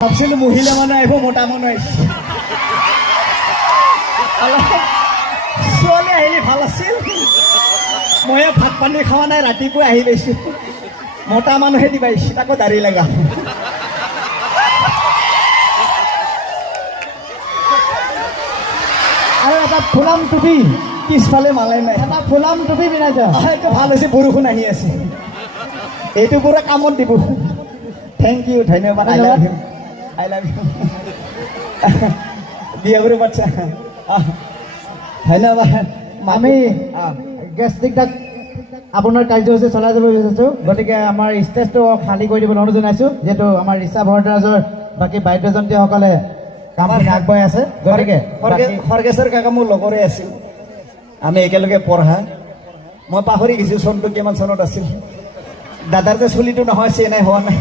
ভাবছিলো মহিলা মানুহ আহিব মতা মানুহ আহিছে ছোৱালী আহিলে ভাল আছিল মই ভাত পানী খোৱা নাই ৰাতিপুৱাই আহি পাইছোঁ মতা মানুহে দিবা আহিছে তাকো দাড়ি লগা আৰু এটা ফুলাম টুপি পিছফালে মালাই নাই এটা ফুলাম টুপি পিন্ধাই যা এইটো ভাল হৈছে বৰষুণ আহি আছে এইটো পুৰা কামত দিব থেংক ইউ ধন্যবাদ আই লাভ ইউ বিয়া কৰিব বাচ্চা ধন্যবাদ আমি গেষ্টিকটাক আপোনাৰ কাৰ্যসূচী চলাই যাব বিচাৰিছোঁ গতিকে আমাৰ ষ্টেজটো খালী কৰি দিবলৈ অনুৰোধ জনাইছোঁ যিহেতু আমাৰ ঋষা ভৰদ্বাজৰ বাকী বাদ্যযন্ত্ৰীসকলে কামখিনি আগবঢ়াই আছে গতিকে খৰ্গেশ্বৰ কাকা মোৰ লগৰে আছিল আমি একেলগে পঢ়া মই পাহৰি গৈছোঁ চনটো কিমান চনত আছিল দাদাৰ যে চুলিটো নহয় চেনাই হোৱা নাই